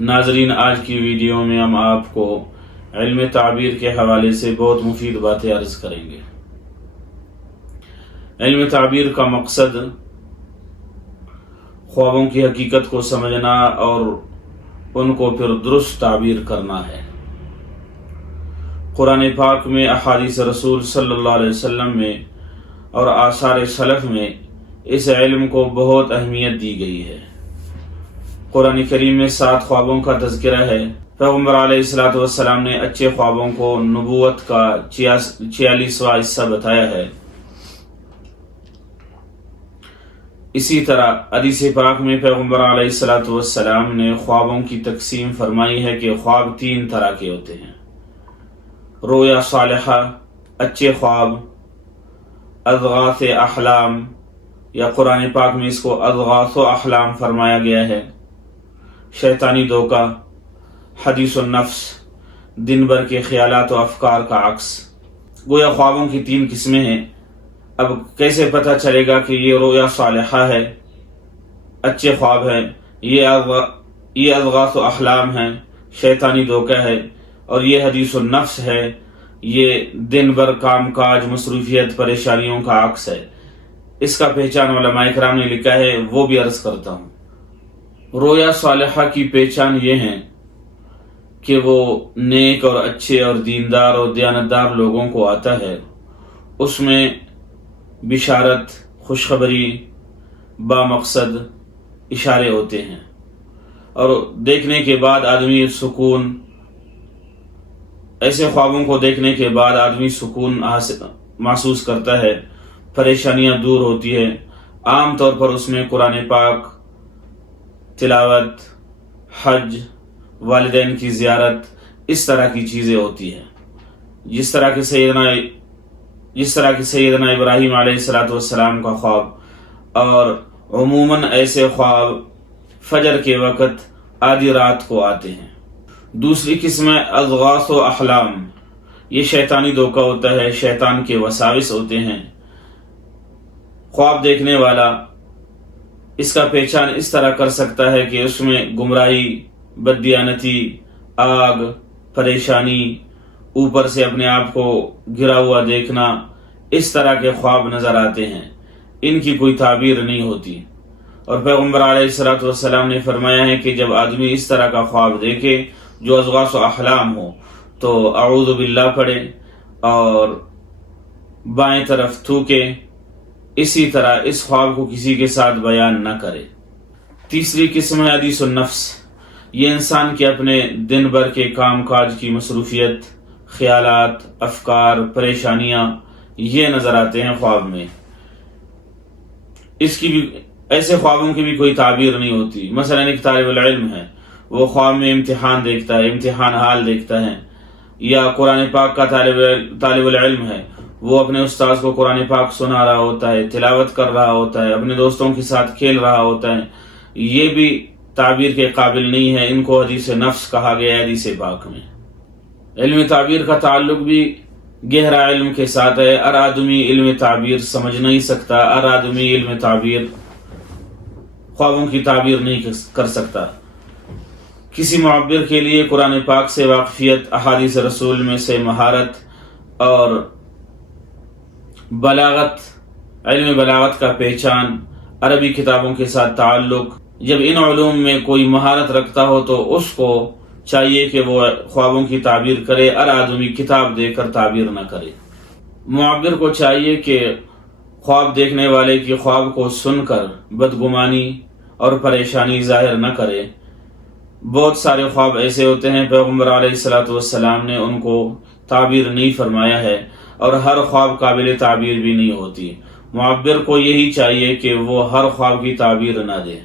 ناظرین، آج کی ویڈیو میں ہم آپ کو علم تعبیر کے حوالے سے بہت مفید باتیں عرض کریں گے۔ علم تعبیر کا مقصد خوابوں کی حقیقت کو سمجھنا اور ان کو پھر درست تعبیر کرنا ہے۔ قرآن پاک میں، احادیث رسول صلی اللہ علیہ وسلم میں اور آثار سلف میں اس علم کو بہت اہمیت دی گئی ہے۔ قرآن کریم میں 7 خوابوں کا تذکرہ ہے۔ پیغمبر علیہ السلام نے اچھے خوابوں کو نبوت کا 46واں حصہ بتایا ہے۔ اسی طرح حدیث پاک میں پیغمبر علیہ السلام نے خوابوں کی تقسیم فرمائی ہے کہ خواب 3 طرح کے ہوتے ہیں: رویا صالحہ، اچھے خواب، اضغاث احلام، یا قرآن پاک میں اس کو اضغاث و احلام فرمایا گیا ہے، شیطانی دھوکہ، حدیث النفس، دن بھر کے خیالات و افکار کا عکس۔ گویا خوابوں کی 3 قسمیں ہیں۔ اب کیسے پتہ چلے گا کہ یہ رویا صالحہ ہے، اچھے خواب ہیں، یہ اضغاث و احلام ہیں، شیطانی دھوکہ ہے، اور یہ حدیث النفس ہے، یہ دن بھر کام کاج، مصروفیت، پریشانیوں کا عکس ہے؟ اس کا پہچان علماء کرام نے لکھا ہے، وہ بھی عرض کرتا ہوں۔ رویا صالحہ کی پہچان یہ ہے کہ وہ نیک اور اچھے اور دیندار اور دیانتدار لوگوں کو آتا ہے۔ اس میں بشارت، خوشخبری، بامقصد اشارے ہوتے ہیں، اور دیکھنے کے بعد آدمی سکون، ایسے خوابوں کو دیکھنے کے بعد آدمی سکون محسوس کرتا ہے، پریشانیاں دور ہوتی ہیں۔ عام طور پر اس میں قرآن پاک، تلاوت، حج، والدین کی زیارت، اس طرح کی چیزیں ہوتی ہیں، جس طرح کہ سیدنا ابراہیم علیہ السلام کا خواب۔ اور عموماً ایسے خواب فجر کے وقت آدھی رات کو آتے ہیں۔ دوسری قسم ہے اضغاث و احلام۔ یہ شیطانی دھوکہ ہوتا ہے، شیطان کے وساوس ہوتے ہیں۔ خواب دیکھنے والا اس کا پہچان اس طرح کر سکتا ہے کہ اس میں گمراہی، بددیانتی، آگ، پریشانی، اوپر سے اپنے آپ کو گرا ہوا دیکھنا، اس طرح کے خواب نظر آتے ہیں۔ ان کی کوئی تعبیر نہیں ہوتی، اور پیغمبر علیہ السلام نے فرمایا ہے کہ جب آدمی اس طرح کا خواب دیکھے جو اضغاث و احلام ہو تو اعوذ باللہ پڑھے اور بائیں طرف تھوکے۔ اسی طرح اس خواب کو کسی کے ساتھ بیان نہ کرے۔ تیسری قسم ہے حدیث النفس۔ یہ انسان کے اپنے دن بھر کے کام کاج کی مصروفیت، خیالات، افکار، پریشانیاں یہ نظر آتے ہیں خواب میں۔ ایسے خوابوں کی بھی کوئی تعبیر نہیں ہوتی۔ مثلا ایک طالب العلم ہے، وہ خواب میں امتحان دیکھتا ہے، امتحان حال دیکھتا ہے، یا قرآن پاک کا طالب العلم ہے، وہ اپنے استاذ کو قرآن پاک سنا رہا ہوتا ہے، تلاوت کر رہا ہوتا ہے، اپنے دوستوں کے ساتھ کھیل رہا ہوتا ہے۔ یہ بھی تعبیر کے قابل نہیں ہے۔ ان کو حدیث نفس کہا گیا ہے حدیث پاک میں۔ علم تعبیر کا تعلق بھی گہرا علم کے ساتھ ہے۔ ہر آدمی علم تعبیر سمجھ نہیں سکتا، ہر آدمی علم تعبیر، خوابوں کی تعبیر نہیں کر سکتا۔ کسی معبر کے لیے قرآن پاک سے واقفیت، احادیث رسول میں سے مہارت اور بلاغت، علم بلاغت کا پہچان، عربی کتابوں کے ساتھ تعلق، جب ان علوم میں کوئی مہارت رکھتا ہو تو اس کو چاہیے کہ وہ خوابوں کی تعبیر کرے۔ ہر آدمی کتاب دے کر تعبیر نہ کرے۔ معبر کو چاہیے کہ خواب دیکھنے والے کی خواب کو سن کر بدگمانی اور پریشانی ظاہر نہ کرے۔ بہت سارے خواب ایسے ہوتے ہیں پیغمبر علیہ السلام نے ان کو تعبیر نہیں فرمایا ہے، اور ہر خواب قابل تعبیر بھی نہیں ہوتی۔ معبر کو یہی چاہیے کہ وہ ہر خواب کی تعبیر نہ دے۔